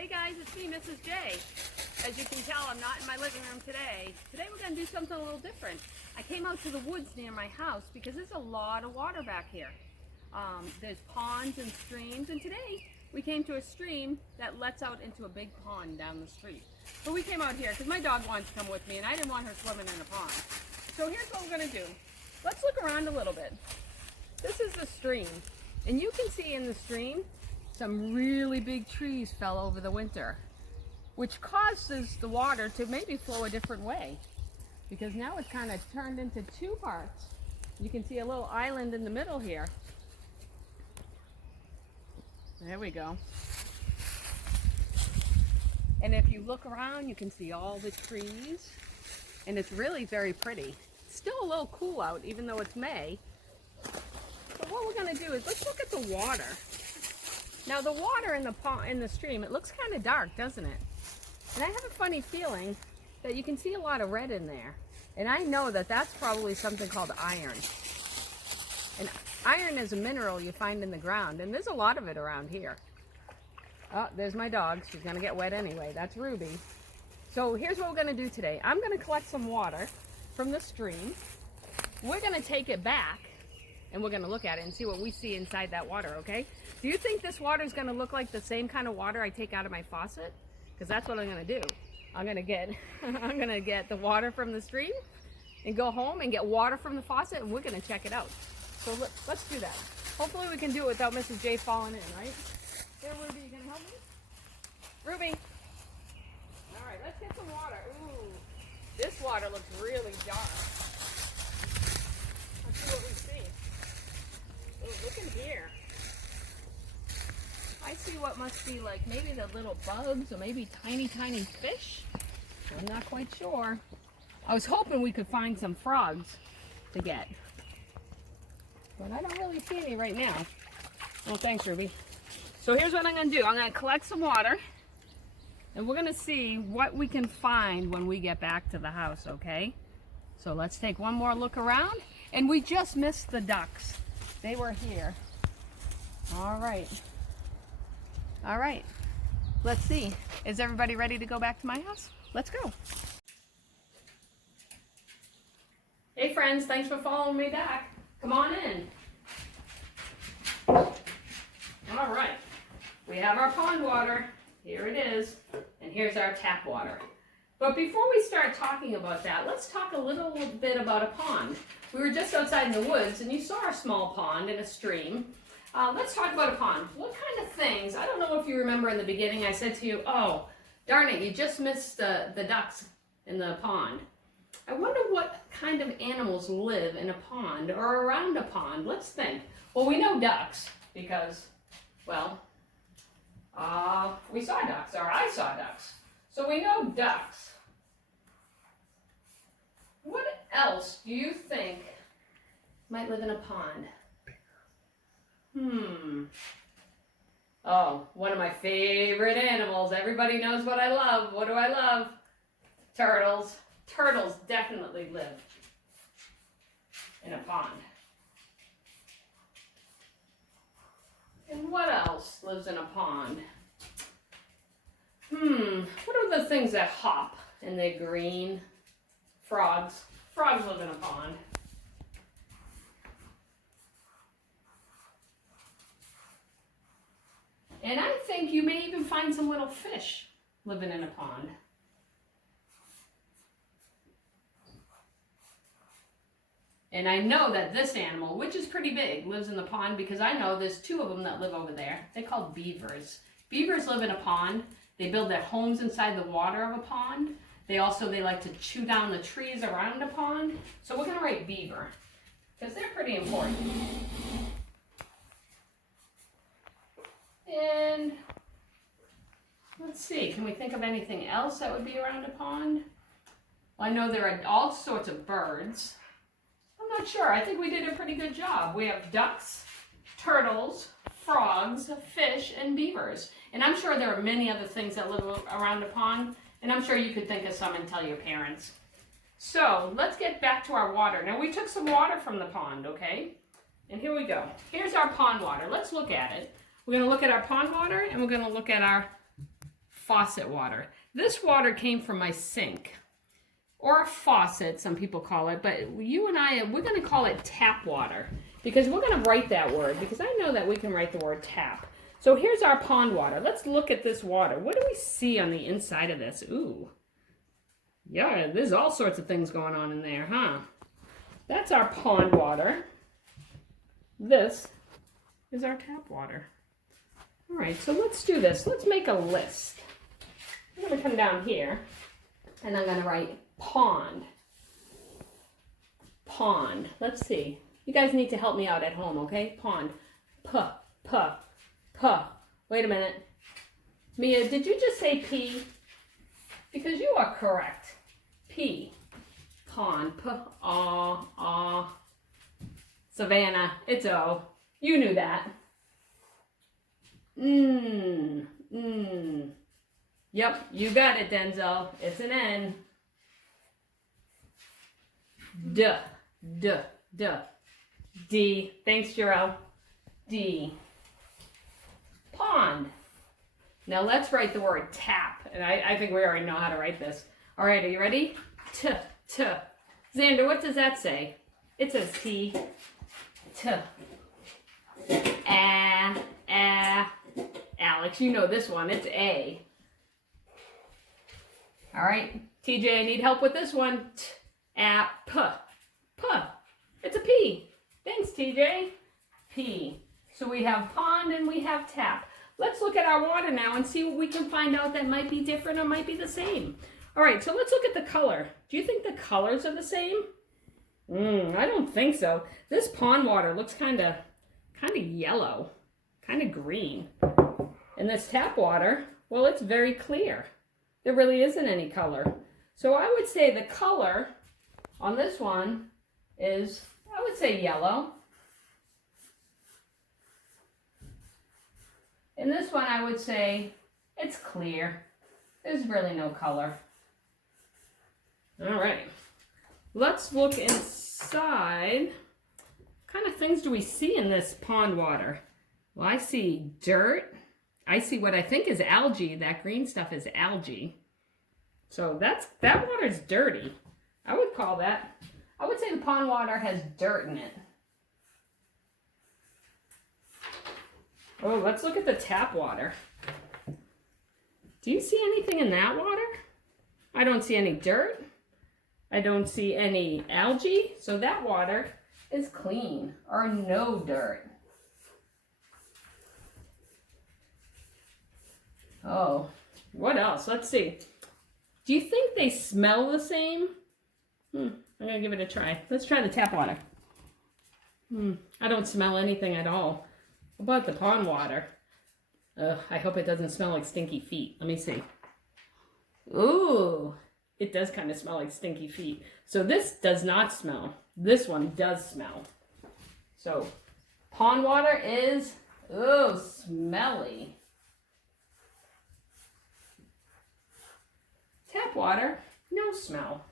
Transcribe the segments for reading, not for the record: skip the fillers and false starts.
Hey guys, it's me, Mrs. J. As you can tell, I'm not in my living room today. Today we're going to do something a little different. I came out to the woods near my house because there's a lot of water back here. There's ponds and streams, and today we came to a stream that lets out into a big pond down the street. But we came out here because my dog wanted to come with me and I didn't want her swimming in a pond. So here's what we're going to do. Let's look around a little bit. This is the stream, and you can see in the stream some really big trees fell over the winter, which causes the water to maybe flow a different way, because now it's kind of turned into two parts. You can see a little island in the middle here. There we go. And if you look around, you can see all the trees, and it's really very pretty. It's still a little cool out, even though it's May. So what we're going to do is let's look at the water. Now the water in the pond, in the stream, it looks kind of dark, doesn't it? And I have a funny feeling that you can see a lot of red in there. And I know that that's probably something called iron. And iron is a mineral you find in the ground, and there's a lot of it around here. Oh, there's my dog. She's going to get wet anyway. That's Ruby. So here's what we're going to do today. I'm going to collect some water from the stream. We're going to take it back, and we're going to look at it and see what we see inside that water, okay? Do you think this water is going to look like the same kind of water I take out of my faucet? Because that's what I'm going to do. I'm going to get the water from the stream and go home and get water from the faucet, and we're going to check it out. So let's do that. Hopefully we can do it without Mrs. J falling in, right? Here, Ruby, you going to help me? Ruby. All right, let's get some water. Ooh, this water looks really dark. Let's see what we see. Ooh, look in here. I see what must be like maybe the little bugs or maybe tiny fish. I'm not quite sure. I was hoping we could find some frogs to get, but I don't really see any right now. Oh, thanks, Ruby. So here's what I'm going to do. I'm going to collect some water, and we're going to see what we can find when we get back to the house, okay? So let's take one more look around, and we just missed the ducks. They were here. All right. All right, let's see. Is everybody ready to go back to my house? Let's go. Hey friends, thanks for following me back. Come on in. All right, we have our pond water. Here it is, and here's our tap water. But before we start talking about that, let's talk a little bit about a pond. We were just outside in the woods, and you saw a small pond and a stream. Let's talk about a pond. What kind of things, I don't know if you remember in the beginning I said to you, oh, darn it, you just missed the ducks in the pond. I wonder what kind of animals live in a pond or around a pond. Let's think. Well, we know ducks because, well, we saw ducks, or I saw ducks. So we know ducks. What else do you think might live in a pond? Oh, one of my favorite animals. Everybody knows what I love. What do I love? Turtles. Turtles definitely live in a pond. And what else lives in a pond? What are the things that hop and they're green? Frogs. Frogs live in a pond. And I think you may even find some little fish living in a pond. And I know that this animal, which is pretty big, lives in the pond because I know there's two of them that live over there. They're called beavers. Beavers live in a pond. They build their homes inside the water of a pond. They like to chew down the trees around a pond. So we're going to write beaver because they're pretty important. And let's see, can we think of anything else that would be around a pond? Well, I know there are all sorts of birds. I'm not sure. I think we did a pretty good job. We have ducks, turtles, frogs, fish, and beavers. And I'm sure there are many other things that live around a pond, and I'm sure you could think of some and tell your parents. So let's get back to our water. Now we took some water from the pond, okay? And here we go. Here's our pond water. Let's look at it. We're going to look at our pond water, and we're going to look at our faucet water. This water came from my sink, or a faucet, some people call it, but you and I, we're going to call it tap water, because we're going to write that word, because I know that we can write the word tap. So here's our pond water. Let's look at this water. What do we see on the inside of this? Ooh. Yeah, there's all sorts of things going on in there, huh? That's our pond water. This is our tap water. All right, so let's do this. Let's make a list. I'm going to come down here, and I'm going to write pond. Pond. Let's see. You guys need to help me out at home, okay? Pond. P. Wait a minute. Mia, did you just say P? Because you are correct. P. Pond. P. Savannah. It's O. You knew that. Yep, you got it, Denzel. It's an N. D. D. Thanks, Jarrell. D. Pond. Now let's write the word tap. And I think we already know how to write this. All right, are you ready? T. Xander, what does that say? It says T. T. Alex, you know this one. It's A. All right, TJ, I need help with this one. P. It's a P. Thanks, TJ. P. So we have pond and we have tap. Let's look at our water now and see what we can find out that might be different or might be the same. All right, so let's look at the color. Do you think the colors are the same? I don't think so. This pond water looks kind of yellow, kind of green. And this tap water, well, it's very clear. There really isn't any color. So I would say the color on this one is, I would say yellow. In this one, I would say it's clear. There's really no color. All right, let's look inside. What kind of things do we see in this pond water? Well, I see dirt. I see what I think is algae. That green stuff is algae. So that water's dirty. I would call that. I would say the pond water has dirt in it. Oh, let's look at the tap water. Do you see anything in that water? I don't see any dirt. I don't see any algae. So that water is clean, or no dirt. Oh, what else? Let's see. Do you think they smell the same? I'm going to give it a try. Let's try the tap water. I don't smell anything at all. How about the pond water? I hope it doesn't smell like stinky feet. Let me see. Ooh, it does kind of smell like stinky feet. So this does not smell. This one does smell. So pond water is, ooh, smelly. Tap water, no smell.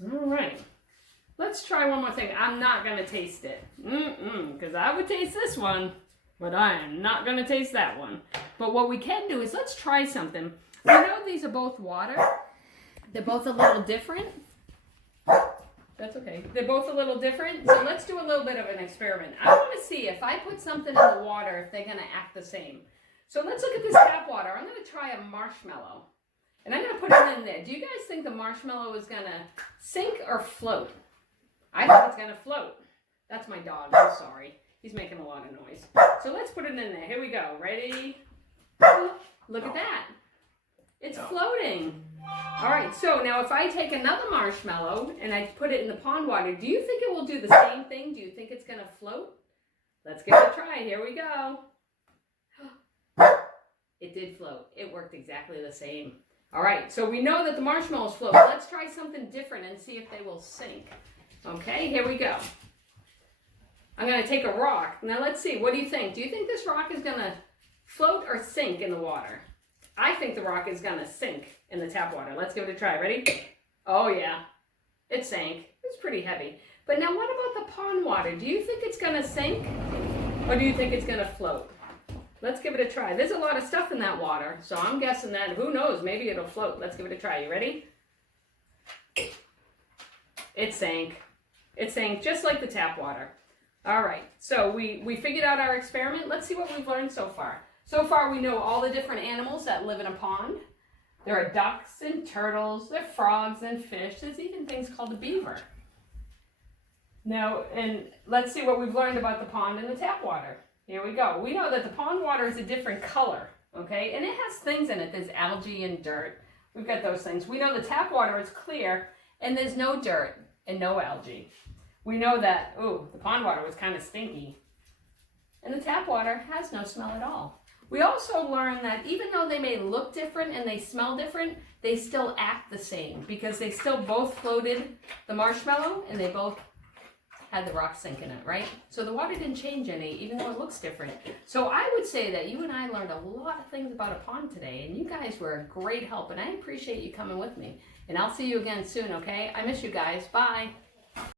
All right, let's try one more thing. I'm not gonna taste it, because I would taste this one, but I am not gonna taste that one. But what we can do is let's try something. We know these are both water. They're both a little different. That's okay. They're both a little different, so let's do a little bit of an experiment. I want to see if I put something in the water, if they're going to act the same. So let's look at this tap water. I'm going to try a marshmallow, and I'm going to put it in there. Do you guys think the marshmallow is going to sink or float? I think it's going to float. That's my dog. I'm sorry. He's making a lot of noise. So let's put it in there. Here we go. Ready? Look at that. It's floating. All right, so now if I take another marshmallow and I put it in the pond water, do you think it will do the same thing? Do you think it's going to float? Let's give it a try. Here we go. It did float. It worked exactly the same. All right, so we know that the marshmallows float. Let's try something different and see if they will sink. Okay, here we go. I'm going to take a rock. Now let's see. What do you think? Do you think this rock is going to float or sink in the water? I think the rock is going to sink in the tap water. Let's give it a try. Ready? Oh, yeah. It sank. It's pretty heavy. But now what about the pond water? Do you think it's gonna sink? Or do you think it's gonna float? Let's give it a try. There's a lot of stuff in that water, so I'm guessing that, who knows, maybe it'll float. Let's give it a try. You ready? It sank. It sank just like the tap water. All right, so we figured out our experiment. Let's see what we've learned so far. So far we know all the different animals that live in a pond. There are ducks and turtles, there are frogs and fish. There's even things called a beaver. Now, and let's see what we've learned about the pond and the tap water. Here we go. We know that the pond water is a different color, okay? And it has things in it. There's algae and dirt. We've got those things. We know the tap water is clear and there's no dirt and no algae. We know that, the pond water was kind of stinky. And the tap water has no smell at all. We also learned that even though they may look different and they smell different, they still act the same because they still both floated the marshmallow and they both had the rock sink in it, right? So the water didn't change any, even though it looks different. So I would say that you and I learned a lot of things about a pond today, and you guys were a great help, and I appreciate you coming with me. And I'll see you again soon, okay? I miss you guys. Bye.